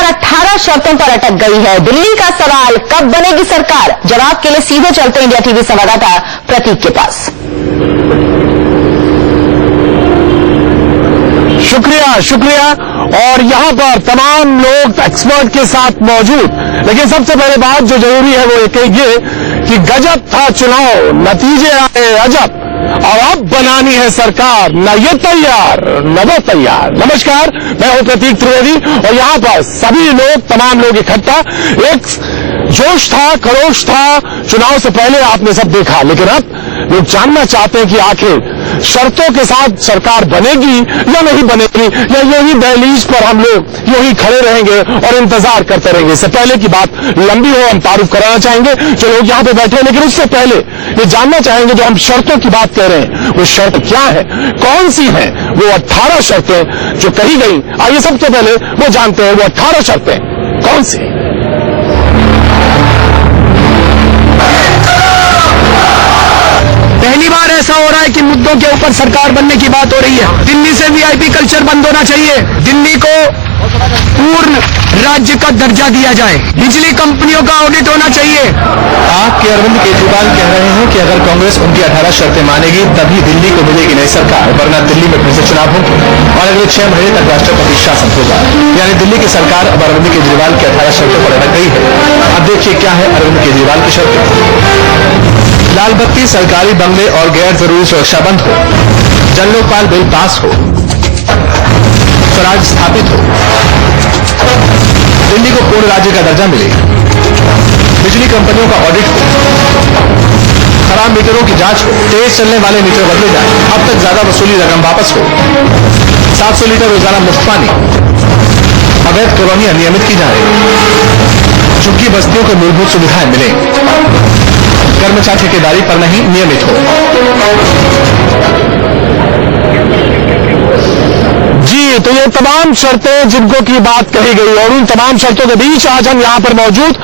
सरकार 18 शर्तों पर अटक गई है। दिल्ली का सवाल, कब बनेगी सरकार? जवाब के लिए सीधे चलते इंडिया टीवी संवाददाता प्रतीक के पास। शुक्रिया। और यहाँ पर तमाम लोग एक्सपर्ट के साथ मौजूद, लेकिन सबसे पहले बात जो जरूरी है वो ये कि गजब था चुनाव, नतीजे आए अजब, और अब बनानी है सरकार, न ये तैयार न वो तैयार। नमस्कार, मैं हूं प्रतीक त्रिवेदी और यहाँ पर सभी लोग, तमाम लोग इकट्ठा। एक जोश था, खरोश था चुनाव से पहले, आपने सब देखा, लेकिन अब लोग जानना चाहते हैं कि आखिर शर्तों के साथ सरकार बनेगी या नहीं बनेगी, या यही दहलीज पर हम लोग यही खड़े रहेंगे और इंतजार करते रहेंगे। इससे पहले की बात लंबी हो, हम तारुफ कराना चाहेंगे जो लोग यहाँ पे बैठे हैं, लेकिन उससे पहले ये जानना चाहेंगे जो हम शर्तों की बात कह रहे हैं वो शर्त क्या है, कौन सी है वो 18 शर्तें जो कही गई। आइए सबसे पहले वो जानते हैं वो 18 शर्तें कौन सी। पहली बार ऐसा हो रहा है कि मुद्दों के ऊपर सरकार बनने की बात हो रही है। दिल्ली से वीआईपी कल्चर बंद होना चाहिए, दिल्ली को पूर्ण राज्य का दर्जा दिया जाए, बिजली कंपनियों का ऑडिट होना चाहिए। आपके अरविंद केजरीवाल कह रहे हैं कि अगर कांग्रेस उनकी 18 शर्तें मानेगी तभी दिल्ली को मिलेगी नई सरकार, वरना दिल्ली में फिर से चुनाव होंगे और अगले 6 महीने तक राष्ट्रपति शासन होगा। यानी दिल्ली की सरकार अब अरविंद केजरीवाल की 18 शर्तों पर अटक गई है। अब देखिए क्या है अरविंद केजरीवाल की शर्तें। लाल बत्ती, सरकारी बंगले और गैर जरूरी सुरक्षा बंद हो, जन लोकपाल बिल पास हो, स्वराज स्थापित हो, दिल्ली को पूर्ण राज्य का दर्जा मिले, बिजली कंपनियों का ऑडिट हो, खराब मीटरों की जांच हो, तेज चलने वाले मीटर बदले जाएं, अब तक ज्यादा वसूली रकम वापस हो, 700 लीटर रोजाना मुफ्त पानी, अवैध कॉलोनियां नियमित की जाए, झुग्गी बस्तियों को मूलभूत सुविधाएं मिले, कर्मचारी ठेकेदारी पर नहीं नियमित हो। जी, तो ये तमाम शर्तें जिनको की बात कही गई और उन तमाम शर्तों के बीच आज हम यहाँ पर मौजूद,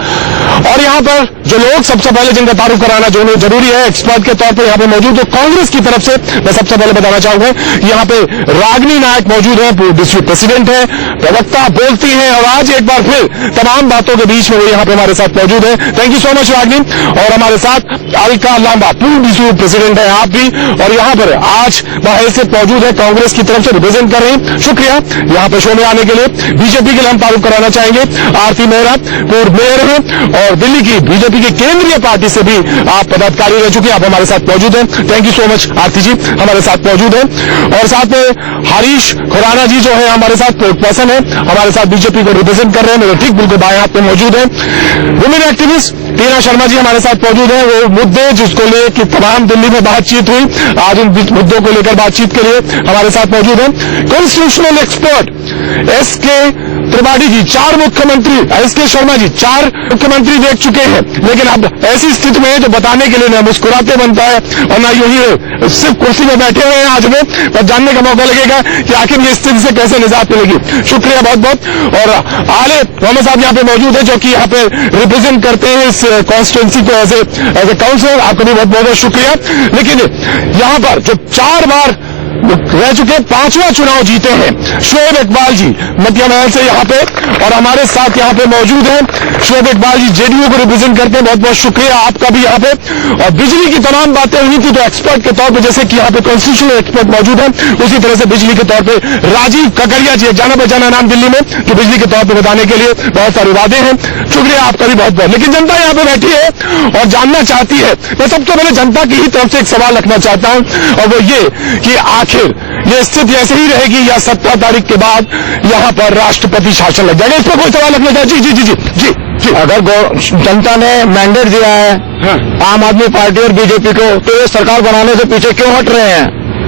और यहाँ पर जो लोग सबसे पहले जिनका तारुफ कराना जो जरूरी है एक्सपर्ट के तौर पर यहाँ पे मौजूद, तो कांग्रेस की तरफ से मैं सबसे पहले बताना चाहूंगा यहाँ पे रागिनी नायक मौजूद है, डिस्ट्रिक्ट प्रेसिडेंट है, प्रवक्ता बोलती हैं, और आज एक बार फिर तमाम बातों के बीच में वो यहाँ पे हमारे साथ मौजूद है। Thank you so much Ragini. और हमारे साथ अलका लांबा, पूर्व डिस्ट्रिक्ट प्रेसिडेंट है आप भी, और यहाँ पर आज बहैसियत मौजूद है, कांग्रेस की तरफ से रिप्रेजेंट कर रहे हैं। शुक्रिया यहाँ पे शो में आने के लिए। बीजेपी के लिए हम तारुफ कराना चाहेंगे आरती मेहरा, पूर्व मेयर है, और दिल्ली की बीजेपी की केंद्रीय पार्टी से भी आप पदाधिकारी रह चुके हैं, आप हमारे साथ मौजूद हैं। थैंक यू सो मच आरती जी, हमारे साथ मौजूद हैं। और साथ में हरीश खुराना जी जो है हमारे साथ पर्सन है, हमारे साथ बीजेपी को रिप्रेजेंट कर रहे हैं, मेरे ठीक बिल्कुल बाएं हाथ में मौजूद है। वुमेन एक्टिविस्ट टीना शर्मा जी हमारे साथ मौजूद है। वो मुद्दे जिसको लेकर तमाम दिल्ली में बातचीत हुई, आज उन मुद्दों को लेकर बातचीत के लिए हमारे साथ मौजूद है। Constitutional expert SK Tripathi ji, 4 मुख्यमंत्री, एसके शर्मा जी 4 मुख्यमंत्री देख चुके हैं, लेकिन अब ऐसी स्थिति में जो बताने के लिए ना मुस्कुराते बनता है और ना यही सिर्फ कुर्सी में बैठे हुए हैं आज में, पर जानने का मौका लगेगा कि आखिर ये स्थिति से कैसे निजात मिलेगी। शुक्रिया बहुत बहुत। और आले मोहम्मद साहब यहाँ पे मौजूद है जो कि यहाँ पे रिप्रेजेंट करते हैं इस कॉन्स्टिट्यूंसी को एज ए काउंसिलर, आपका भी बहुत बहुत शुक्रिया। लेकिन यहाँ पर जो 4 बार रह चुके 5वां चुनाव जीते हैं शोएब इकबाल जी मटिया महल से यहाँ पे, और हमारे साथ यहाँ पे मौजूद हैं शोएब इकबाल जी, जेडीयू को रिप्रेजेंट करते हैं। बहुत बहुत शुक्रिया आपका भी यहाँ पे। और बिजली की तमाम बातें हुई थी तो एक्सपर्ट के तौर पे, जैसे कि यहाँ पे कॉन्स्टिट्यूशनल एक्सपर्ट मौजूद है, उसी तरह से बिजली के तौर पे राजीव ककड़िया जी, जाना पहचाना नाम दिल्ली में, जो बिजली के तौर पर बताने के लिए बहुत सारे वादे हैं। शुक्रिया आपका भी बहुत बहुत। लेकिन जनता यहाँ पे बैठी है और जानना चाहती है, मैं सबसे पहले जनता की ही तरफ से एक सवाल रखना चाहता हूँ, और वो ये कि आखिर ये स्थिति ऐसे ही रहेगी या 17 तारीख के बाद यहाँ पर राष्ट्रपति शासन लग जाएगा? इस पर कोई सवाल रखना चाहिए? जी जी जी जी जी। अगर जनता ने मैंडेट दिया है आम आदमी पार्टी और बीजेपी को, तो ये सरकार बनाने से पीछे क्यों हट रहे हैं?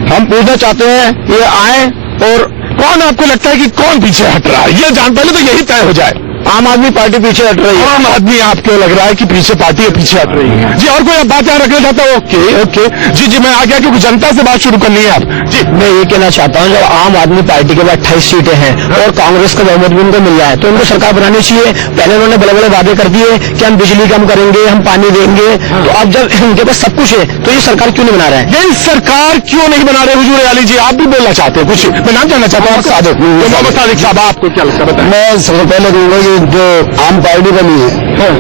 हम पूछना चाहते हैं ये आए, और कौन आपको लगता है कि कौन पीछे हट रहा है? ये जान, पहले तो यही तय हो जाए आम आदमी पार्टी पीछे हट रही है। आम आदमी आपको लग रहा है कि पीछे पार्टी है, पीछे हट रही है? जी, और कोई बात यहाँ रखना चाहता हूँ? ओके, जी जी, मैं आ गया क्योंकि जनता से बात शुरू करनी है आप। जी, मैं ये कहना चाहता हूँ, जब आम आदमी पार्टी के बाद 28 सीटें हैं और कांग्रेस का बहुमत भी उनको मिल रहा है, तो उनको सरकार बनानी चाहिए। पहले उन्होंने बड़े बड़े वादे कर दिए कि हम बिजली कम करेंगे, हम पानी देंगे, तो अब जब उनके पास सब कुछ है तो ये सरकार क्यों नहीं बना रहा है? ये सरकार क्यों नहीं बना रहे? हुजूर आली जी, आप भी बोलना चाहते हैं कुछ? मैं नाम जानना चाहता हूँ। मोहम्मद सादिक साहब, आपको क्या लगता है, बताएं। मैं सबसे पहले कहूँगा कि जो आम पार्टी बनी है,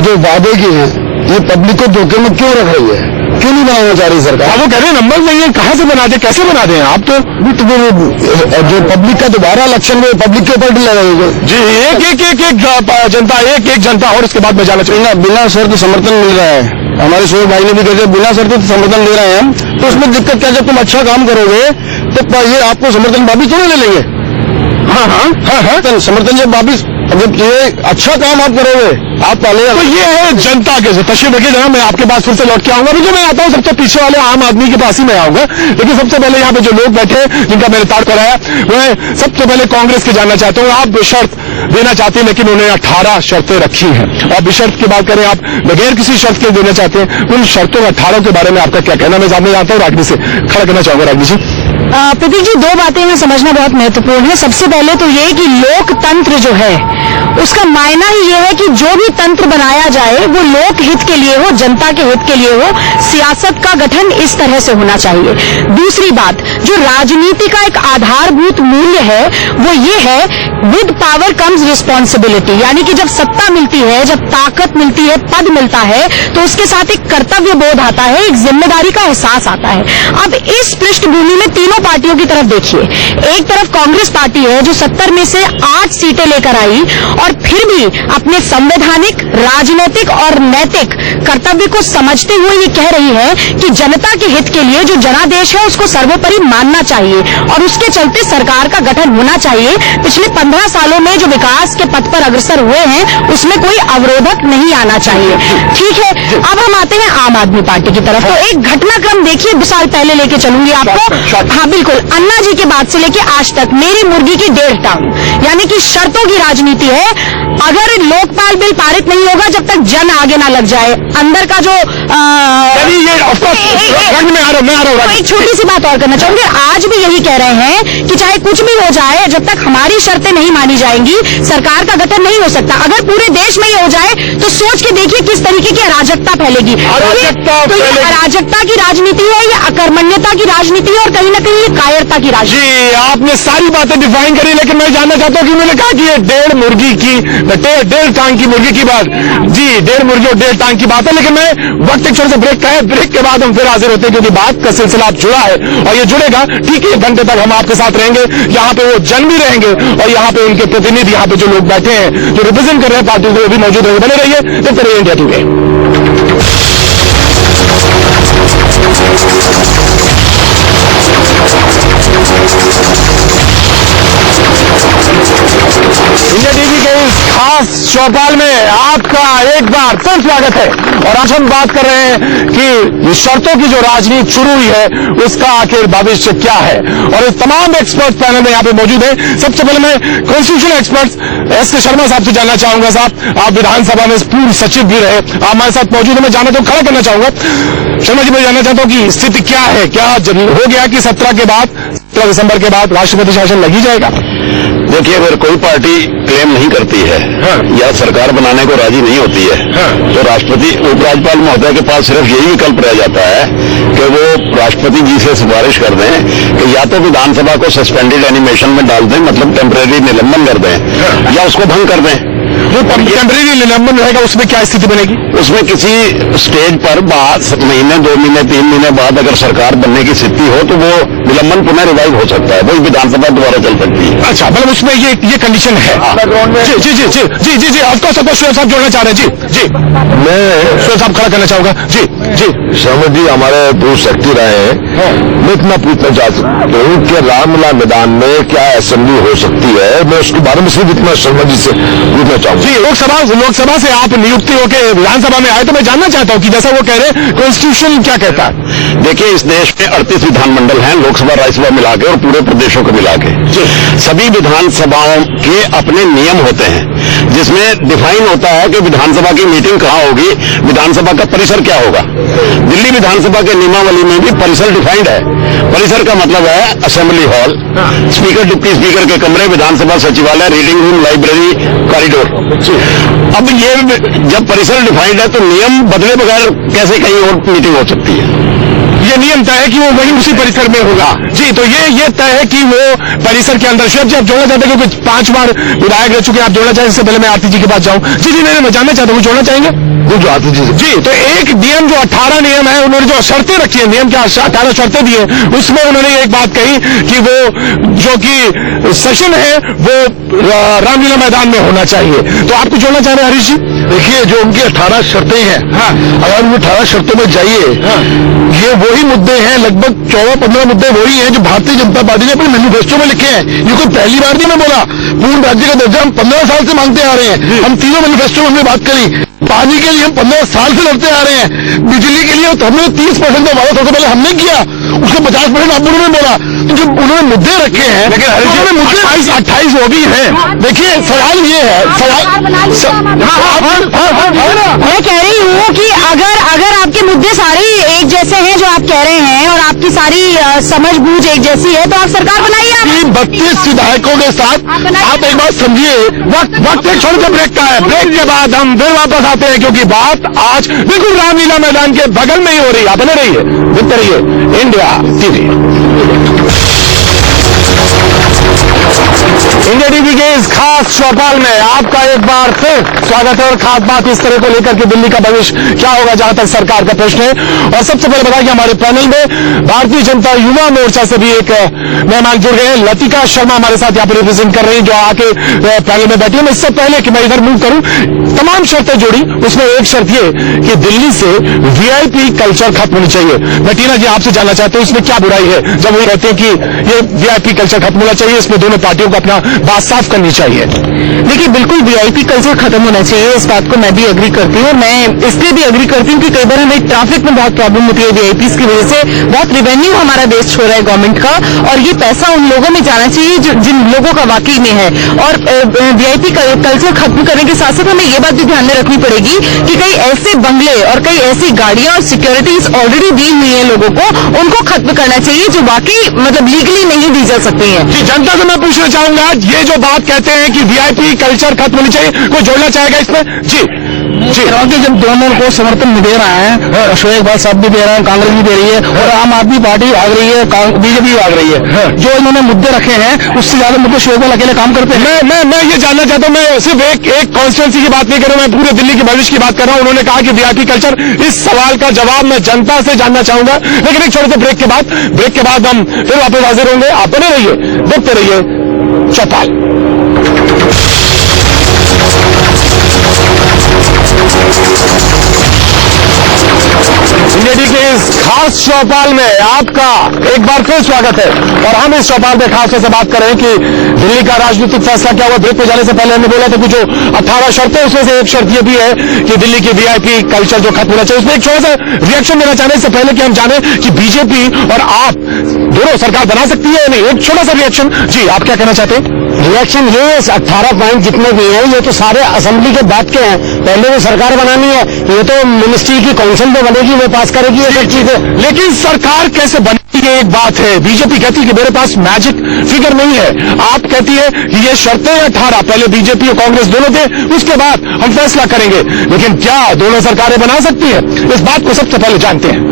जो वादे की है, ये पब्लिक को धोखे में क्यों रख रही है? क्यों नहीं बनाना चाह रही सरकार? वो कह रहे हैं नंबर नहीं है, कहाँ से बना दे, कैसे बना दे आप? तो जो पब्लिक का दोबारा इलेक्शन में पब्लिक के ऊपर लगाएगा। जी, एक जनता और इसके बाद मैं जाना चाहूंगा। बिना शर्त समर्थन मिल रहा है, हमारे शोर भाई ने भी कहते बिना शर्त समर्थन ले रहे हैं हम, तो उसमें दिक्कत क्या? जब तुम अच्छा काम करोगे तो ये आपको समर्थन वापिस थोड़ी ले लेंगे। हाँ, समर्थन जब वापिस, जब ये अच्छा काम आप करोगे, आप पहले तो ये है जनता के तशरीफ देखिए जनाब। मैं आपके पास फिर से लौट के आऊंगा, जो मैं आता हूँ सबसे पीछे वाले आम आदमी के पास ही मैं आऊंगा। लेकिन सबसे पहले यहाँ पे जो लोग बैठे जिनका मैंने ताड़ कराया, मैं सबसे पहले कांग्रेस के जानना चाहता हूँ। आप शर्त देना चाहते हैं, लेकिन उन्होंने 18 शर्तें रखी हैं। आप शर्त की बात करें, आप बगैर किसी शर्त के देना चाहते हैं। उन शर्तों 18 के बारे में आपका क्या कहना? मैं जानना चाहता हूँ। रागनी से खड़ा करना चाहूंगा। रागनी जी, प्रतीक जी, दो बातें हमें समझना बहुत महत्वपूर्ण है। सबसे पहले तो ये कि लोकतंत्र जो है उसका मायना ही ये है कि जो भी तंत्र बनाया जाए वो लोक हित के लिए हो, जनता के हित के लिए हो। सियासत का गठन इस तरह से होना चाहिए। दूसरी बात, जो राजनीति का एक आधारभूत मूल्य है वो ये है, विद पावर कम्स रिस्पॉन्सिबिलिटी, यानी कि जब सत्ता मिलती है, जब ताकत मिलती है, पद मिलता है, तो उसके साथ एक कर्तव्य बोध आता है, एक जिम्मेदारी का एहसास आता है। अब इस पृष्ठभूमि में तीनों पार्टियों की तरफ देखिए। एक तरफ कांग्रेस पार्टी है जो 70 में से 8 सीटें लेकर आई और फिर भी अपने संवैधानिक, राजनीतिक और नैतिक कर्तव्य को समझते हुए ये कह रही है कि जनता के हित के लिए जो जनादेश है उसको सर्वोपरि मानना चाहिए और उसके चलते सरकार का गठन होना चाहिए। पिछले 15 सालों में जो विकास के पथ पर अग्रसर हुए हैं उसमें कोई अवरोधक नहीं आना चाहिए। ठीक है, अब हम आते हैं आम आदमी पार्टी की तरफ। तो एक घटनाक्रम देखिए, 2 साल पहले लेके चलूंगी आपको। हाँ बिल्कुल, अन्ना जी के बाद से लेके आज तक मेरी मुर्गी की 1.5 टांग, यानी कि शर्तों की राजनीति है। अगर लोकपाल बिल पारित नहीं होगा जब तक जन आगे ना लग जाए, अंदर का जो एक छोटी सी बात और करना चाहूंगी। आज भी यही कह रहे हैं कि चाहे कुछ भी हो जाए, जब तक हमारी शर्तें नहीं मानी जाएंगी सरकार का गठन नहीं हो सकता। अगर पूरे देश में ये हो जाए तो सोच के देखिए किस तरीके की अराजकता फैलेगी। तो ये अराजकता की राजनीति है, ये अकर्मण्यता की राजनीति है और कहीं ना कहीं ये कायरता की राजनीति। जी, आपने सारी बातें डिफाइन करी, लेकिन मैं जानना चाहता हूँ कि मैंने कहा कि ये 1.5 मुर्गी की 1.5 टांग की मुर्गी की बात, जी 1.5 मुर्गी और 1.5 टांग की बात है। लेकिन मैं वक्त एक छोटे से ब्रेक का है, ब्रेक के बाद हम फिर हाजिर होते हैं क्योंकि बात का सिलसिला अब जुड़ा है और ये जुड़ेगा। ठीक है, 1 घंटे तक हम आपके साथ रहेंगे। यहाँ पे वो जन भी रहेंगे और यहाँ पे उनके प्रतिनिधि, यहाँ पे जो लोग बैठे हैं जो रिप्रेजेंट कर रहे हैं पार्टी को, वो भी मौजूद होंगे। बने रहिए, देखते रहिए इंडिया टुडे। इंडिया टीवी के इस खास चौपाल में आपका एक बार फिर स्वागत है और आज हम बात कर रहे हैं कि शर्तों की जो राजनीति शुरू हुई है उसका आखिर भविष्य क्या है। और इस तमाम एक्सपर्ट पैनल में यहाँ पे मौजूद है। सबसे पहले मैं कॉन्स्टिट्यूशनल एक्सपर्ट एस.के. शर्मा साहब से जानना चाहूंगा। साहब, आप विधानसभा में पूर्व सचिव भी रहे, आप हमारे साथ मौजूद है। मैं जानना तो खड़ा करना चाहूंगा शर्मा जी, मैं जानना चाहता हूँ कि स्थिति क्या है? क्या हो गया कि 17 दिसंबर के बाद राष्ट्रपति शासन लग ही जाएगा? देखिए, अगर कोई पार्टी क्लेम नहीं करती है या सरकार बनाने को राजी नहीं होती है तो राष्ट्रपति उपराज्यपाल महोदय के पास सिर्फ यही विकल्प रह जाता है कि वो राष्ट्रपति जी से सिफारिश कर दें कि या तो विधानसभा को सस्पेंडेड एनिमेशन में डाल दें, मतलब टेम्परेरी निलंबन कर दें, या उसको भंग कर दें। जो टेम्परेरी निलंबन रहेगा उसमें क्या स्थिति बनेगी? उसमें किसी स्टेज पर बाद महीने, 2 महीने, 3 महीने बाद अगर सरकार बनने की स्थिति हो तो वो निलंबन पुनः रिवाइव हो सकता है, वही विधानसभा दोबारा चल सकती है। अच्छा, मतलब उसमें ये कंडीशन है। जी जी जी जी जी जी जी आपको शोएब साहब जोड़ना चाह रहे हैं? जी जी, मैं शोएब साहब खड़ा करना चाहूंगा। जी जी, शर्मा जी हमारे पूर्व सेक्रेटरी रहे हैं, मैं इतना पूछना चाह सकता हूँ कि रामलीला मैदान में क्या असेंबली हो सकती है? मैं उसके बारे में सिर्फ इतना शर्मा जी से पूछना चाहूंगा। जी, लोकसभा से आप नियुक्ति होकर विधानसभा में आए, तो मैं जानना चाहता हूं कि जैसा वो कह रहे हैं कॉन्स्टिट्यूशन क्या कहता है। देखिए, इस देश में 38 विधानमंडल हैं, लोकसभा राज्यसभा मिला के और पूरे प्रदेशों को मिला के। सभी विधानसभाओं के अपने नियम होते हैं, जिसमें डिफाइन होता है कि विधानसभा की मीटिंग कहाँ होगी, विधानसभा का परिसर क्या होगा। दिल्ली विधानसभा के नियमावली में भी परिसर डिफाइंड है। परिसर का मतलब है assembly hall, speaker deputy speaker के कमरे, विधानसभा सचिवालय, रीडिंग रूम, लाइब्रेरी, कॉरिडोर। अब ये जब परिसर डिफाइंड है तो नियम बदले बगैर कैसे कहीं और मीटिंग हो सकती है। ये नियम तय है कि वो वहीं उसी परिसर में होगा। जी, तो ये तय है कि वो परिसर के अंदर। शेफ जी, आप जोड़ना चाहते हैं, क्योंकि 5 बार विधायक रह चुके हैं, आप जोड़ना चाहेंगे? इससे पहले मैं आरती जी के पास जाऊं। जी, मैं जानना चाहता हूँ, जोड़ना चाहेंगे? आरती जी, तो एक नियम जो 18 नियम है, उन्होंने जो शर्तें रखी है, नियम क्या 18 शर्तें दी है, उसमें उन्होंने एक बात कही कि वो जो कि सेशन है वो रामलीला मैदान में होना चाहिए। तो आपको जोड़ना चाह रहे हैं हरीश जी? देखिए, जो उनकी 18 शर्तें हैं, अगर उन 18 शर्तों में जाइए, ये वही मुद्दे हैं, लगभग 14-15 मुद्दे वही हैं जो भारतीय जनता पार्टी ने अपने मैनिफेस्टो में लिखे हैं। ये कोई पहली बार नहीं मैं बोला, पूर्ण राज्य का दर्जा हम 15 साल से मांगते आ रहे हैं। हम तीनों मैनिफेस्टो में हमने बात करी। पानी के लिए हम 15 साल से लड़ते आ रहे हैं। बिजली के लिए तो हमने 30% का वादा सबसे पहले हमने किया, उसको 50% आप उन्होंने बोला। तो जो उन्होंने मुद्दे रखे हैं, लेकिन उन्होंने मुद्दे 28 वो भी हैं। देखिए, सवाल ये है, मैं कह रही हूँ कि अगर आपके मुद्दे सारे एक जैसे हैं जो आप कह रहे हैं, और आपकी सारी समझ बूझ एक जैसी है, तो आप सरकार बनाइए। 32 विधायकों के साथ आप एक बात समझिए। वक्त एक छोटे ब्रेक का है। ब्रेक के बाद हम फिर वापस आते हैं, क्योंकि बात आज बिल्कुल रामलीला मैदान के बगल में ही हो रही है। आप बने रहिए, देखते रहिए इंडिया टीवी। इंडिया टीवी के इस खास चौपाल में आपका एक बार फिर स्वागत है। और खास बात इस तरह को लेकर के दिल्ली का भविष्य क्या होगा, जहां तक सरकार का प्रश्न है। और सबसे पहले बताया कि हमारे पैनल में भारतीय जनता युवा मोर्चा से भी एक मेहमान जुड़ गए हैं। लतिका शर्मा हमारे साथ यहाँ पर रिप्रेजेंट कर रही हैं, जो आके पैनल में बैठी है। मैं इससे पहले कि मैं इधर मूव करूं, तमाम शर्तें जोड़ी, उसमें एक शर्त ये कि दिल्ली से वीआईपी कल्चर खत्म होनी चाहिए। मैं टीना जी आपसे जानना चाहते हूँ, इसमें क्या बुराई है जब वो कहते हैं कि ये वीआईपी कल्चर खत्म होना चाहिए? इसमें दोनों पार्टियों को अपना बात साफ करनी चाहिए। देखिए, बिल्कुल वीआईपी कल्चर खत्म होना चाहिए, इस बात को मैं भी एग्री करती हूँ। मैं इसलिए भी एग्री करती हूँ कि कई बार हमें ट्रैफिक में बहुत प्रॉब्लम होती है वीआईपी की वजह से। बहुत रेवेन्यू हमारा वेस्ट हो रहा है गवर्नमेंट का, और ये पैसा उन लोगों में जाना चाहिए जिन लोगों का वाकई में है। और वीआईपी कल्चर खत्म करने के साथ साथ हमें ये बात भी ध्यान में रखनी पड़ेगी कि कई ऐसे बंगले और कई ऐसी गाड़ियां और सिक्योरिटीज ऑलरेडी दी हुई है लोगों को, उनको खत्म करना चाहिए, जो वाकई मतलब लीगली नहीं दी जा सकती है। जी, जनता से मैं पूछना चाहूंगा, ये जो बात कहते हैं कि वीआईपी कल्चर खत्म होनी चाहिए, कोई जोड़ना चाहेगा इसमें? जी, जब दोनों को समर्थन दे रहा है, शोएब भाई साहब भी दे रहे हैं, कांग्रेस भी दे रही है, और आम आदमी पार्टी भाग रही है, बीजेपी भी भाग रही है। जो इन्होंने मुद्दे रखे हैं, उससे ज्यादा मुद्दे शोएब भाई अकेले काम करते हैं। मैं ये जानना चाहता हूं, मैं सिर्फ एक कॉन्स्टिट्यूंसी की बात नहीं कर रहा हूं, मैं पूरे दिल्ली के भविष्य की बात कर रहा हूं। उन्होंने कहा कि वीआईपी कल्चर, इस सवाल का जवाब मैं जनता से जानना चाहूंगा। लेकिन एक छोटे से ब्रेक के बाद हम फिर वापस हाजिर होंगे। आप बने रहिए, देखते रहिए चौपाल। इंडिया टीवी के इस खास चौपाल में आपका एक बार फिर स्वागत है। और हम इस चौपाल में खास तौर से बात कर रहे हैं कि दिल्ली का राजनीतिक फैसला क्या हुआ। ब्रेक पे जाने से पहले हमने बोला था कि जो 18 शर्तें, उसमें से एक शर्त ये भी है कि दिल्ली की वीआईपी कल्चर जो खत्म होना चाहिए। उसमें एक छोटा सा रिएक्शन देना चाहने से पहले कि हम जाने कि बीजेपी और आप दोनों सरकार बना सकती है या नहीं, एक छोटा सा रिएक्शन। जी, आप क्या कहना चाहते हैं? रिएक्शन ये 18 पॉइंट जितने भी हैं, ये तो सारे असेंबली के बात के हैं। पहले वो सरकार बनानी है, ये तो मिनिस्ट्री की काउंसिल में बनेगी, वो पास करेगी ये सब चीजें। लेकिन सरकार कैसे बनेगी, ये एक बात है। बीजेपी कहती है कि मेरे पास मैजिक फिगर नहीं है। आप कहती है कि ये शर्तें 18, पहले बीजेपी और कांग्रेस दोनों थे, उसके बाद हम फैसला करेंगे। लेकिन क्या दोनों सरकारें बना सकती है? इस बात को सबसे पहले जानते हैं।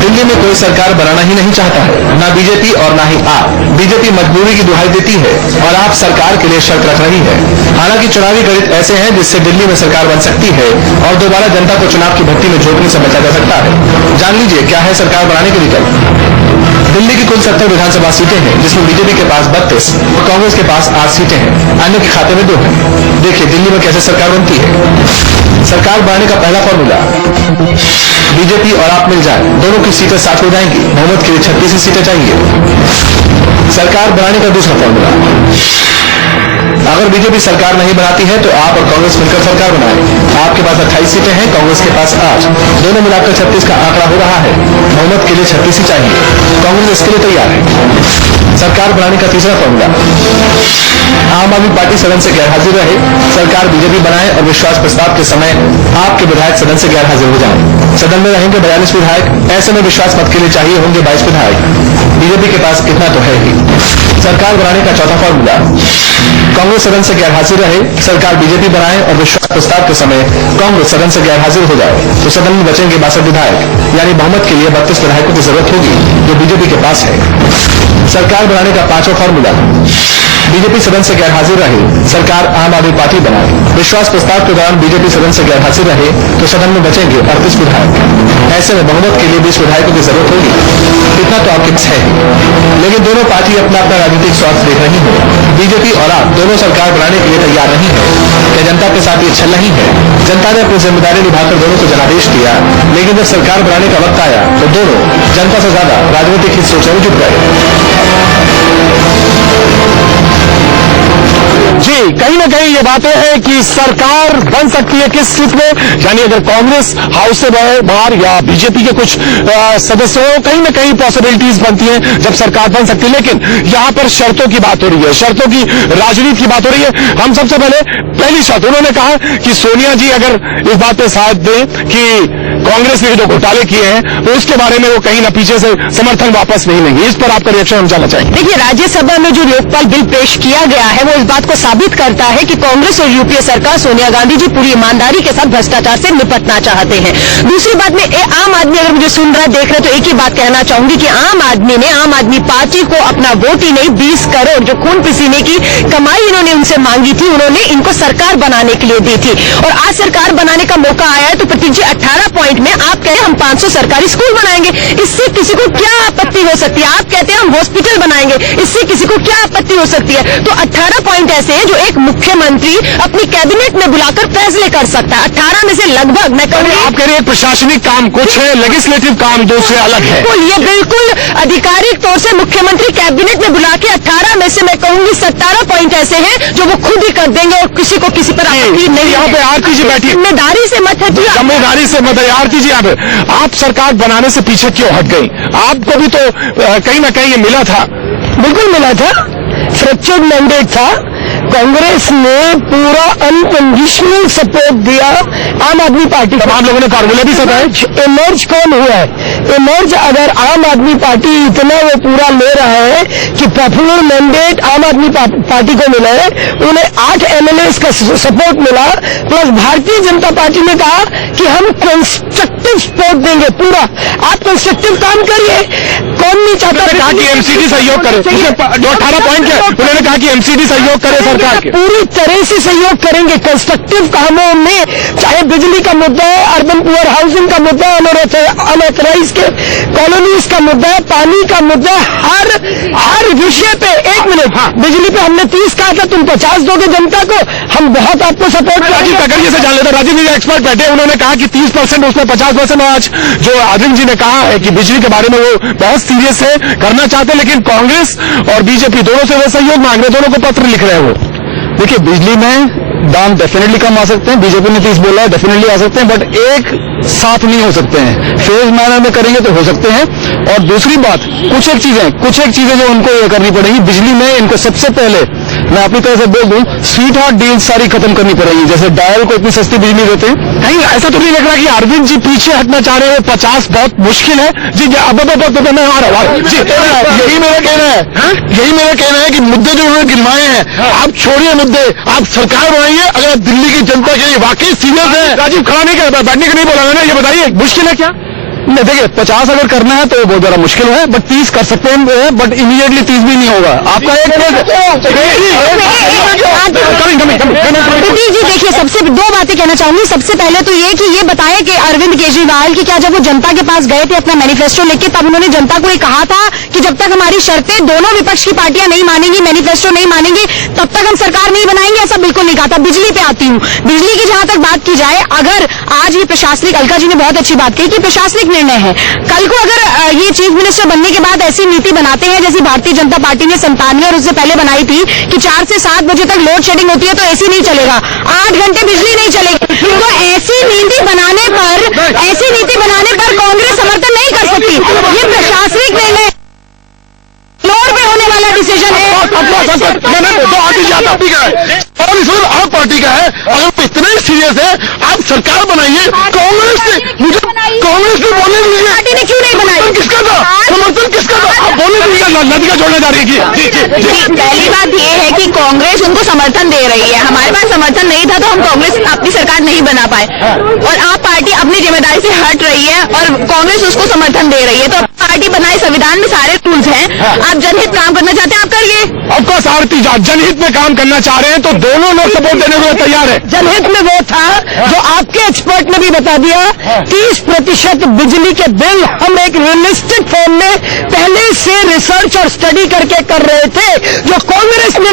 दिल्ली में कोई सरकार बनाना ही नहीं चाहता है, ना बीजेपी और ना ही आप। बीजेपी मजबूरी की दुहाई देती है और आप सरकार के लिए शर्त रख रही है। हालांकि चुनावी गणित ऐसे हैं जिससे दिल्ली में सरकार बन सकती है और दोबारा जनता को चुनाव की भट्टी में झोंकने से बचा जा सकता है। जान लीजिए क्या है सरकार बनाने के विकल्प। दिल्ली की कुल 70 विधानसभा सीटें हैं, जिसमें बीजेपी के पास 32 और कांग्रेस के पास 8 सीटें हैं। अन्य के खाते में 2 हैं। देखिए दिल्ली में कैसे सरकार बनती है। सरकार बनाने का पहला फॉर्मूला, बीजेपी और आप मिल जाए, दोनों की सीटें साथ हो जाएंगी, बहुमत के लिए 36 सीटें चाहिए। सरकार बनाने का दूसरा फॉर्मूला, अगर बीजेपी सरकार नहीं बनाती है तो आप और कांग्रेस मिलकर सरकार बनाए। आपके पास 28 सीटें हैं, कांग्रेस के पास 8, दोनों मिलाकर 36 का आंकड़ा हो रहा है। बहुमत के लिए 36 ही चाहिए, कांग्रेस इसके लिए तैयार है। सरकार बनाने का तीसरा फॉर्मूला, आम आदमी पार्टी सदन से गैरहाजिर रहे, सरकार बीजेपी बनाए और विश्वास प्रस्ताव के समय आपके विधायक सदन से गैरहाजिर हो जाएं। सदन में रहेंगे 42 विधायक, ऐसे में विश्वास मत के लिए चाहिए होंगे 22 विधायक। बीजेपी के पास इतना तो है ही। सरकार बनाने का चौथा फॉर्मूला, कांग्रेस सदन से गैरहाजिर रहे, सरकार बीजेपी बनाए और विश्वास प्रस्ताव के समय कांग्रेस सदन से गैरहाजिर हो जाए, तो सदन में बचेंगे 62 विधायक, यानी बहुमत के लिए 32 विधायकों की जरूरत होगी जो बीजेपी के पास है। सरकार बनाने का पांचवा फॉर्मूला, बीजेपी सदन से गैरहाजिर रहे, सरकार आम आदमी पार्टी बनाए, विश्वास प्रस्ताव के दौरान बीजेपी सदन से गैरहाजिर रहे तो सदन में बचेंगे 38 विधायक, ऐसे में बहुमत के लिए 20 विधायकों की जरूरत होगी। इतना तो आपके पास है ही। लेकिन दोनों पार्टी अपना अपना राजनीतिक स्वार्थ देख रही है। बीजेपी और आप दोनों सरकार बनाने के लिए तैयार नहीं है। क्या जनता के साथ ये छल नहीं है? जनता ने अपनी जिम्मेदारी निभाकर दोनों को जनादेश दिया, लेकिन जब सरकार बनाने का वक्त आया तो दोनों जनता से ज्यादा राजनीतिक हित सोचने में जुट गए। जी, कहीं ना कहीं ये बातें हैं कि सरकार बन सकती है किस स्थिति में, यानी अगर कांग्रेस हाउस से बाहर या बीजेपी के कुछ सदस्य हो, कहीं ना कहीं पॉसिबिलिटीज बनती हैं जब सरकार बन सकती है। लेकिन यहां पर शर्तों की बात हो रही है, शर्तों की राजनीति की बात हो रही है। हम सबसे पहली शर्त उन्होंने कहा कि सोनिया जी अगर इस बात पे साथ दें कि कांग्रेस ने जो घोटाले किए हैं तो उसके बारे में वो कहीं ना पीछे से समर्थन वापस नहीं लेंगे। इस पर आपका रिएक्शन हम जानना चाहेंगे। देखिए, राज्यसभा में जो लोकपाल बिल पेश किया गया है वो इस बात को साबित करता है कि कांग्रेस और यूपीए सरकार, सोनिया गांधी जी पूरी ईमानदारी के साथ भ्रष्टाचार से निपटना चाहते हैं। दूसरी बात में आम आदमी अगर मुझे सुन रहा है, देख रहे हैं, तो एक ही बात कहना चाहूंगी कि आम आदमी पार्टी को अपना वोट ही नहीं 20 करोड़ जो खून पसीने की कमाई इन्होंने उनसे मांगी थी, उन्होंने इनको सरकार बनाने के लिए दी थी। और आज सरकार बनाने का मौका आया है तो प्रतीक जी 18 पॉइंट में आप कह रहे हैं हम 500 सरकारी स्कूल बनाएंगे, इससे किसी को क्या आपत्ति हो सकती है? आप कहते हैं हम हॉस्पिटल बनाएंगे, इससे किसी को क्या आपत्ति हो सकती है? तो 18 पॉइंट ऐसे हैं जो एक मुख्यमंत्री अपनी कैबिनेट में बुलाकर फैसले कर सकता है। 18 में से लगभग मैं कहूँगी, आप कह रहे हैं प्रशासनिक काम कुछ है, लेजिस्लेटिव काम दूसरे अलग है। ये बिल्कुल आधिकारिक तौर से मुख्यमंत्री कैबिनेट में बुला के 18 में से मैं कहूंगी 17 पॉइंट ऐसे हैं जो वो खुद ही कर देंगे और किसी को किसी पर आपत्ति नहीं। यहाँ पे आरती जी बैठी, जिम्मेदारी से मत हटिए, जिम्मेदारी से मत है। आरती जी आप सरकार बनाने से पीछे क्यों हट गई? आपको भी तो कहीं ना कहीं ये मिला था। बिल्कुल मिला था, फ्रैक्चर्ड मैंडेट था। कांग्रेस ने पूरा अनकंडीशनल सपोर्ट दिया आम आदमी पार्टी को। तमाम लोगों ने फार्मूले भी बताए। इमर्ज कौन हुआ है? इमर्ज अगर आम आदमी पार्टी इतना वो पूरा ले रहा है कि पॉपुलर मैंडेट आम आदमी पार्टी को मिला है, उन्हें 8 MLAs का सपोर्ट मिला, प्लस भारतीय जनता पार्टी ने कहा कि हम कंस्ट्रक्टिव सपोर्ट देंगे पूरा। आप कंस्ट्रक्टिव काम करिए, कौन नहीं चाहता? कहा कि एमसीडी सहयोग करे, जो 18 पॉइंट है उन्होंने कहा कि एमसीडी सहयोग करे, सरकार के पूरी तरह से सहयोग करेंगे कंस्ट्रक्टिव कामों में, चाहे बिजली का मुद्दा है, अर्बन पुअर हाउसिंग का मुद्दा है, अनऑथराइज के कॉलोनीज का मुद्दा है, पानी का मुद्दा है, हर विषय पे। 1 मिनट, बिजली पे हमने 30 कहा था, तुम 50 दोगे जनता को, हम बहुत आपको सपोर्ट करेंगे। राजीव ककड़िया से जान लेते। राजीव जी एक्सपर्ट बैठे, उन्होंने कहा कि 30% उसमें 50%। आज जो अरविंद जी ने कहा है कि बिजली के बारे में वो बहुत सीरियस है, करना चाहते, लेकिन कांग्रेस और बीजेपी दोनों से वो सहयोग मांग रहे, दोनों को पत्र लिख रहे हैं वो। देखिए, बिजली में दाम डेफिनेटली कम आ सकते हैं, बीजेपी ने 30 बोला है, डेफिनेटली आ सकते हैं, बट एक साथ नहीं हो सकते हैं। फेज मैनर में करेंगे तो हो सकते हैं। और दूसरी बात, कुछ एक चीजें जो उनको ये करनी पड़ेगी। बिजली में इनको सबसे पहले मैं अपनी तरह से बोल दूं, स्वीट हार्ट डील्स सारी खत्म करनी पड़ेगी। जैसे डायल को इतनी सस्ती बिजली देते हैं, नहीं ऐसा तो नहीं लग रहा कि अरविंद जी पीछे हटना चाह रहे हैं। 50 बहुत मुश्किल है जी। अब मैं आ रहा हूँ जी, यही मेरा कहना है कि मुद्दे जो उन्होंने गिनवाए हैं, आप छोड़िए मुद्दे, आप सरकार बनाइए। अगर दिल्ली की जनता के लिए वाकई सीरियस है। राजीव खड़ा नहीं कर, बैठने का नहीं बोला मैंने, ये बताइए मुश्किल है क्या? देखिए 50 अगर करना है तो बहुत ज्यादा मुश्किल है, बट 30 कर सकते हैं, बट इमीडिएटली 30 भी नहीं होगा। आपका एक प्रीति जी देखिए, सबसे दो बातें कहना चाहूंगी। सबसे पहले तो ये कि ये बताएं कि अरविंद केजरीवाल की क्या जब वो जनता के पास गए थे अपना मैनिफेस्टो लेके, तब उन्होंने जनता को ये कहा था कि जब तक हमारी शर्तें दोनों विपक्ष की पार्टियां नहीं मानेंगी, मैनिफेस्टो नहीं मानेंगी, तब तक हम सरकार नहीं बनाएंगे? ऐसा बिल्कुल नहीं कहा था। बिजली पे आती हूँ, बिजली की जहां तक बात की जाए, अगर आज ये प्रशासनिक, अलका जी ने बहुत अच्छी बात कही कि प्रशासनिक निर्णय है, कल को अगर ये चीफ मिनिस्टर बनने के बाद ऐसी नीति बनाते हैं जैसी भारतीय जनता पार्टी ने 97 और उससे पहले बनाई थी कि 4 से 7 बजे तक लोड शेडिंग होती है तो ऐसी नहीं चलेगा, 8 घंटे बिजली नहीं चलेगी, तो ऐसी नीति बनाने पर कांग्रेस समर्थन नहीं कर सकती। ये प्रशासनिक निर्णय फ्लोर पे होने वाला डिसीजन है। और इसमें आप पार्टी का है, अगर इतने सीरियस है आप सरकार बनाइए। कांग्रेस ने बोलने दीजिए, पार्टी ने क्यों नहीं बनाई? किसका था समर्थन, किसका था? आप बोलने दीजिए, नदी का जोड़ने जा रही है। पहली बात ये है कि कांग्रेस उनको समर्थन दे रही है, हमारे पास समर्थन नहीं था तो हम कांग्रेस अपनी सरकार नहीं बना पाए, और आप पार्टी अपनी जिम्मेदारी से हट रही है और कांग्रेस उसको समर्थन दे रही है। तो पार्टी बनाए, संविधान में सारे रूल्स हैं, आप जनहित काम करना चाहते हैं आप करिए। ऑफकोर्स आरती जनहित में काम करना चाह रहे हैं तो दोनों लोग सपोर्ट देने को तैयार है। जनहित में वो था जो आपके एक्सपर्ट ने भी बता दिया, 30% बिजली के बिल हम एक रियलिस्टिक फॉर्म में पहले से रिसर्च और स्टडी करके कर रहे थे, जो कांग्रेस ने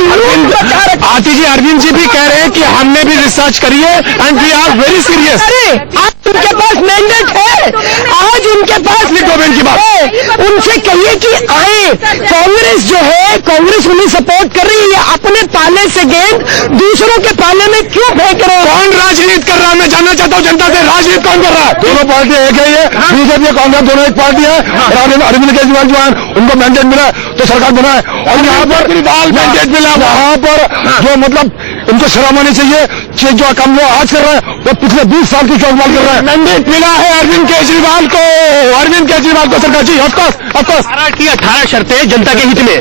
आरती जी, अरविंद जी भी कह रहे हैं कि हमने भी रिसर्च करी है and we are very serious. अरे आज उनके पास मैंडेट है, आज उनके पास गवर्नमेंट की बात है, उनसे कहिए कि आए। कांग्रेस जो है, कांग्रेस उन्हें सपोर्ट कर रही है, अपने पाले से गेंद दूसरों के पाले में क्यों फेंक रहे हो? कौन राजनीति कर रहा है? मैं जानना चाहता हूँ जनता से, राजनीति कौन कर रहा है? दोनों पार्टी एक है, ये बीजेपी कांग्रेस दोनों एक पार्टी है। अरविंद केजरीवाल जो है उनको मैंडेट मिला तो सरकार बना है, और यहाँ पर मैंडेट मिला, वहाँ पर जो मतलब इनको शर्म आनी चाहिए कि जो काम वो आज कर रहे हैं वो पिछले 20 साल की चौकबाल कर रहे हैं। मैंडेट मिला है अरविंद केजरीवाल को सरकार जी। ऑफकोर्स 18 शर्तें जनता के हित में,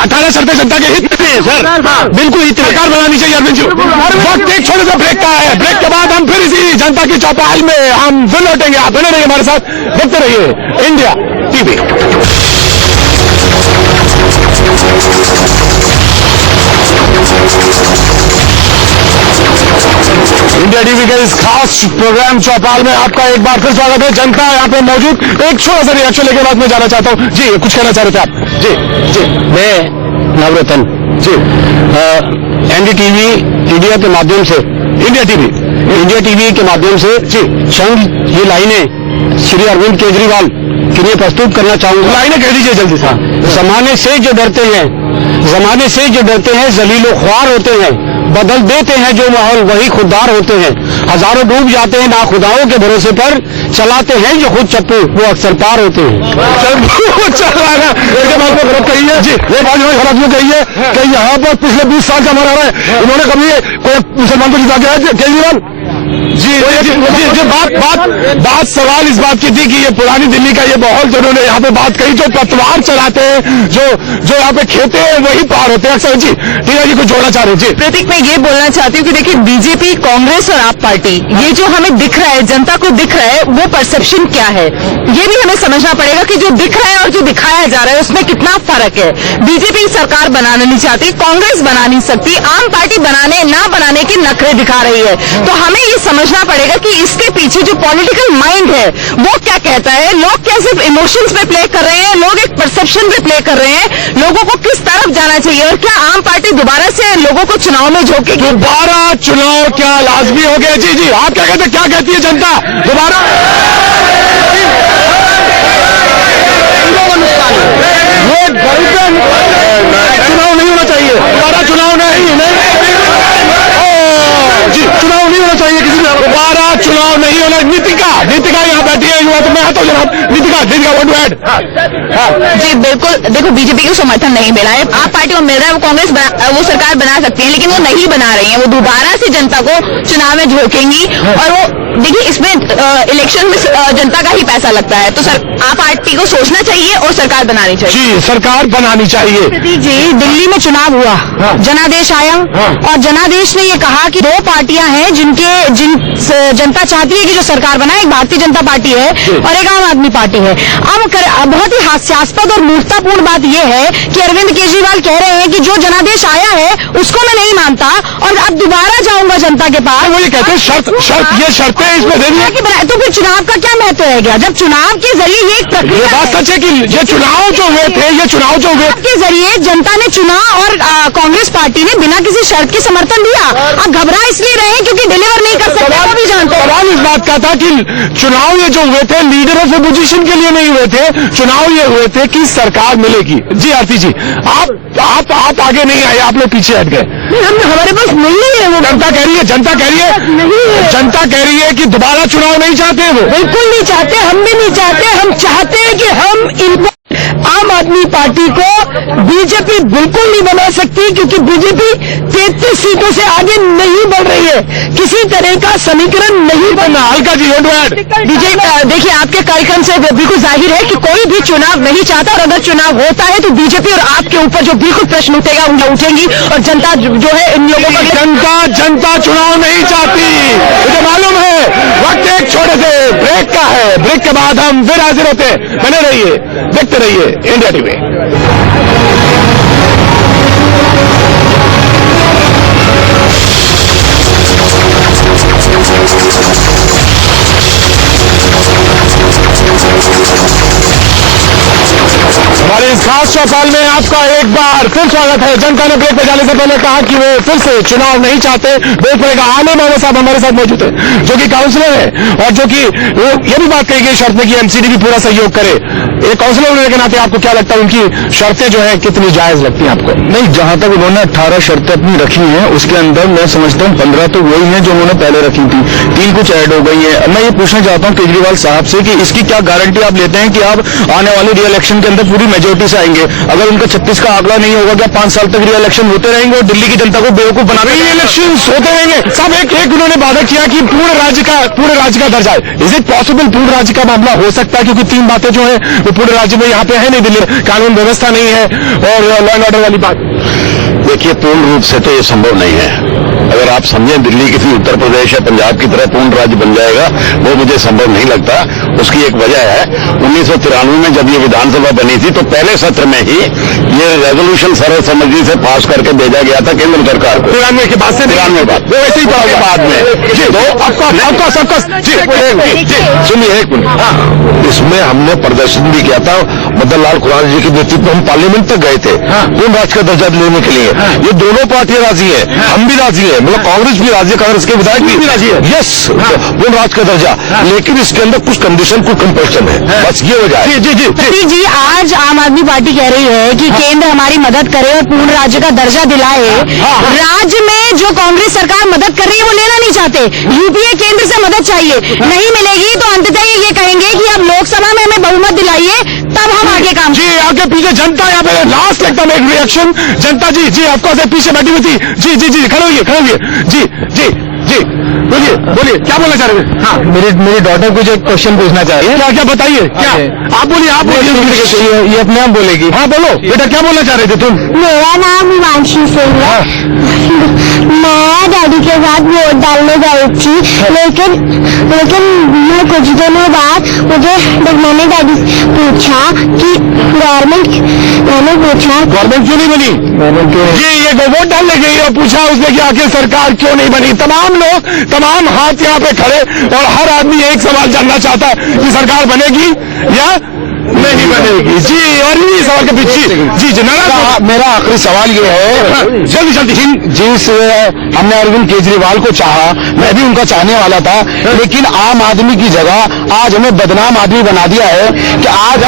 18 शर्तें जनता के हित में सर, बिल्कुल हित में सरकार बनानी चाहिए अरविंद जी। वक्त एक छोटे से ब्रेक का है, ब्रेक के बाद हम फिर इसी जनता की चौपाल में हम फिर लौटेंगे। आप बने रहिए हमारे साथ, देखते रहिए इंडिया टीवी। इंडिया टीवी के इस खास प्रोग्राम चौपाल में आपका एक बार फिर स्वागत है। जनता यहाँ पे मौजूद, एक छोटा सा रिएक्शन लेके बाद में जाना चाहता हूँ। जी कुछ कहना चाह रहे थे आप? जी मैं नवरत्न जी एनडीटीवी इंडिया के माध्यम से, इंडिया टीवी के माध्यम से जी चंद ये लाइनें श्री अरविंद केजरीवाल के लिए प्रस्तुत करना चाहूंगा। लाइनें कह दीजिए जल्दी से। जमाने से जो डरते हैं जलीलो ख्वार होते हैं, बदल देते हैं जो माहौल वही खुददार होते हैं, हजारों डूब जाते हैं नाखुदाओं के भरोसे पर, चलाते हैं जो खुद चप्पू वो अक्सर पार होते हैं। चल रहा है गलत कही है जी, ये बात खराब यूँ कही है कि यहाँ पर पिछले 20 साल का हमारा है, उन्होंने कभी कोई मुसलमान को जिता के केजरीवाल जी बात सवाल इस बात की थी कि ये पुरानी दिल्ली का ये माहौल जो उन्होंने यहाँ पे बात कही, जो पतवार चलाते हैं, जो यहाँ पे खेते हैं वही पार होते हैं अक्सर। जी टीना जी कुछ जोड़ना चाह रहे हैं? जी प्रतीक, मैं ये बोलना चाहती हूँ कि देखिए बीजेपी, कांग्रेस और आप पार्टी, ये जो हमें दिख रहा है, जनता को दिख रहा है, वो परसेप्शन क्या है ये भी हमें समझना पड़ेगा कि जो दिख रहा है और जो दिखाया जा रहा है उसमें कितना फर्क है। बीजेपी सरकार बनाना नहीं चाहती, कांग्रेस बना नहीं सकती, आम पार्टी बनाने ना बनाने के नखरे दिखा रही है। तो हमें ये समझना पड़ेगा कि इसके पीछे जो पॉलिटिकल माइंड है वो क्या कहता है। लोग क्या सिर्फ इमोशंस पे प्ले कर रहे हैं, लोग एक परसेप्शन पे प्ले कर रहे हैं, लोगों को किस तरफ जाना चाहिए, और क्या आम पार्टी दोबारा से लोगों को चुनाव में झोंकेगी? दोबारा चुनाव क्या लाजमी हो गया? जी आप क्या कहते हैं, क्या कहती है जनता? दोबारा चुनाव नहीं होना चाहिए, दोबारा चुनाव नहीं जी, चुनाव नहीं होना चाहिए किसी में, दोबारा चुनाव नहीं होना। नीतिका यहाँ बैठी है, युवा तो मैं आता हूँ जनाब। Nitika one add. जी बिल्कुल, देखो बीजेपी को समर्थन नहीं मिला है, आप पार्टी को मिल रहा है, वो कांग्रेस वो सरकार बना सकती है, लेकिन वो नहीं बना रही है, वो दोबारा से जनता को चुनाव में झोंकेंगी और वो देखिए, इसमें इलेक्शन में जनता का ही पैसा लगता है, तो सर आप पार्टी को सोचना चाहिए और सरकार बनानी चाहिए। जी, सरकार बनानी चाहिए। जी, दिल्ली में चुनाव हुआ, जनादेश आया और जनादेश ने ये कहा कि 2 पार्टियां हैं जिन जनता चाहती है कि जो सरकार बनाए, एक भारतीय जनता पार्टी है और एक आम आदमी पार्टी है। अब बहुत ही हास्यास्पद और मूर्खतापूर्ण बात यह है कि अरविंद केजरीवाल कह रहे हैं कि जो जनादेश आया है उसको मैं नहीं मानता और अब दोबारा जाऊंगा जनता के पास। वो ये कहते हैं ये शर्तें इसमें दे दी, तो फिर चुनाव का क्या महत्व है क्या, जब चुनाव के जरिए ये एक प्रक्रिया, ये बात सच है कि ये चुनाव जो हुए के जरिए जनता ने चुना और कांग्रेस पार्टी ने बिना किसी शर्त के समर्थन दिया। अब घबरा इसलिए रहे हैं क्योंकि डिलीवर नहीं कर सकते, वो भी जानते हैं। सवाल इस बात का था कि चुनाव ये जो हुए थे लीडर ऑफ अपोजिशन के लिए नहीं हुए थे, चुनाव ये हुए थे कि सरकार मिलेगी। जी आरती जी, आप आगे नहीं आए, आप लोग पीछे हट गए। हमारे पास नहीं है वो। जनता कह रही है कि दोबारा चुनाव नहीं चाहते वो। बिल्कुल नहीं चाहते, हम भी नहीं चाहते। हम चाहते हैं कि हम इनको आम आदमी पार्टी को बीजेपी बिल्कुल नहीं बना सकती, क्योंकि बीजेपी 33 सीटों से आगे नहीं बढ़ रही है, किसी तरह का समीकरण नहीं बना। हल्का जी बीजेपी, देखिए आपके कार्यक्रम से बिल्कुल जाहिर है कि कोई भी चुनाव नहीं चाहता, और अगर चुनाव होता है तो बीजेपी और आपके ऊपर जो बिल्कुल प्रश्न उठेगा उठेंगी, और जनता जो है इन लोगों का जनता चुनाव नहीं चाहती, मुझे मालूम है। वक्त एक छोटे से ब्रेक का है, ब्रेक के बाद हम फिर हाजिर होते हैं। बने रहिए, देखते रहिए इंडिया टीवी। हमारे इस खास चौपाल में आपका एक बार फिर स्वागत है। जनता ने ब्रेक पे जाने से पहले कहा कि वो फिर से चुनाव नहीं चाहते। ब्रेक पड़ेगा। आले मामा साहब हमारे साथ मौजूद है, जो कि काउंसलर है और जो कि ये भी बात कही गई शर्त में कि एमसीडी भी पूरा सहयोग करे। एक काउंसलर होने के नाते आपको क्या लगता है, उनकी शर्तें जो है कितनी जायज लगती है आपको? नहीं, जहां तक उन्होंने 18 शर्तें अपनी रखी हैं उसके अंदर मैं समझता हूँ 15 तो वही हैं जो उन्होंने पहले रखी थी, 3 कुछ ऐड हो गई है। मैं ये पूछना चाहता हूँ केजरीवाल साहब से कि इसकी क्या गारंटी आप लेते हैं कि आप आने वाले री इलेक्शन के अंदर पूरी मेजोरिटी से आएंगे? अगर उनका 36 का आंकड़ा नहीं होगा, क्या 5 साल तक री इलेक्शन होते रहेंगे और दिल्ली की जनता को बेवकूफ बनाने? री इलेक्शन होते रहेंगे सब। एक उन्होंने वादा किया कि पूरे राज्य का दर्जा है। इज इट पॉसिबल पूर्ण राज्य का मामला हो सकता है? क्योंकि 3 बातें जो है वो पूरे राज्य में यहाँ पे है नहीं, दिल्ली में कानून व्यवस्था नहीं है और लॉ एंड ऑर्डर वाली बात। देखिए, पूर्ण रूप से तो ये संभव नहीं है। अगर आप समझें दिल्ली किसी उत्तर प्रदेश या पंजाब की तरह पूर्ण राज्य बन जाएगा, वो मुझे संभव नहीं लगता। उसकी एक वजह है, 1993 में जब ये विधानसभा बनी थी तो पहले सत्र में ही ये रेजोल्यूशन सर्वसम्मति से पास करके भेजा गया था केंद्र सरकार को। 93 के बाद से 93 बाद वो ऐसे ही पड़ा बाद में। सुनिए एक मिनट, इसमें हमने प्रदर्शन भी किया था। मदन लाल खुराना जी के नेतृत्व में हम पार्लियामेंट तक गए थे पूर्ण राज्य का दर्जा लेने के लिए। ये दोनों पार्टियां राजी है, हम भी राजी है, मतलब कांग्रेस भी राजी है, कांग्रेस के विधायक भी राजी है। यस, पूर्ण राज्य का दर्जा, लेकिन इसके अंदर कुछ कंडीशन, कुछ कंपल्शन है, बस ये हो जाए। जी, आज आम आदमी पार्टी कह रही है कि केंद्र हमारी मदद करे और पूर्ण राज्य का दर्जा दिलाए। राज्य में जो कांग्रेस सरकार मदद कर रही है वो लेना नहीं चाहते, यूपीए केंद्र से मदद चाहिए, नहीं मिलेगी तो अंततः ये कहेंगे कि अब लोकसभा में हमें बहुमत दिलाइए, तब हम आगे काम। जी, आगे पीछे जनता यहाँ पे लास्ट एकदम एक रिएक्शन जनता। जी आपको से पीछे बैठी हुई थी। जी खड़े होइए। जी बोलिए क्या बोलना चाह रहे थे? हाँ, मेरी डॉटर कुछ एक क्वेश्चन पूछना चाह रही है। क्या बताइए, क्या आप बोलिए। ये अपने आप बोलेगी। हाँ बोलो बेटा, क्या बोलना चाह रहे थे तुम? मेरा नाम हिमांशी सिंह है। मैं डैडी के साथ वोट डालने गई थी, लेकिन मैं कुछ दिनों बाद मैंने डैडी से पूछा कि गवर्नमेंट क्यों नहीं बनी? जी, ये वोट डालने गई और पूछा उसने कि आखिर सरकार क्यों नहीं बनी। तमाम हाथ यहाँ पे खड़े और हर आदमी एक सवाल जानना चाहता है कि सरकार बनेगी या नहीं बनेगी। जी, और इन्हीं सवाल के पीछे जी मेरा आखिरी सवाल ये है, जल्दी जिस हमने अरविंद केजरीवाल को चाहा, मैं भी उनका चाहने वाला था, लेकिन आम आदमी की जगह आज हमें बदनाम आदमी बना दिया है कि आज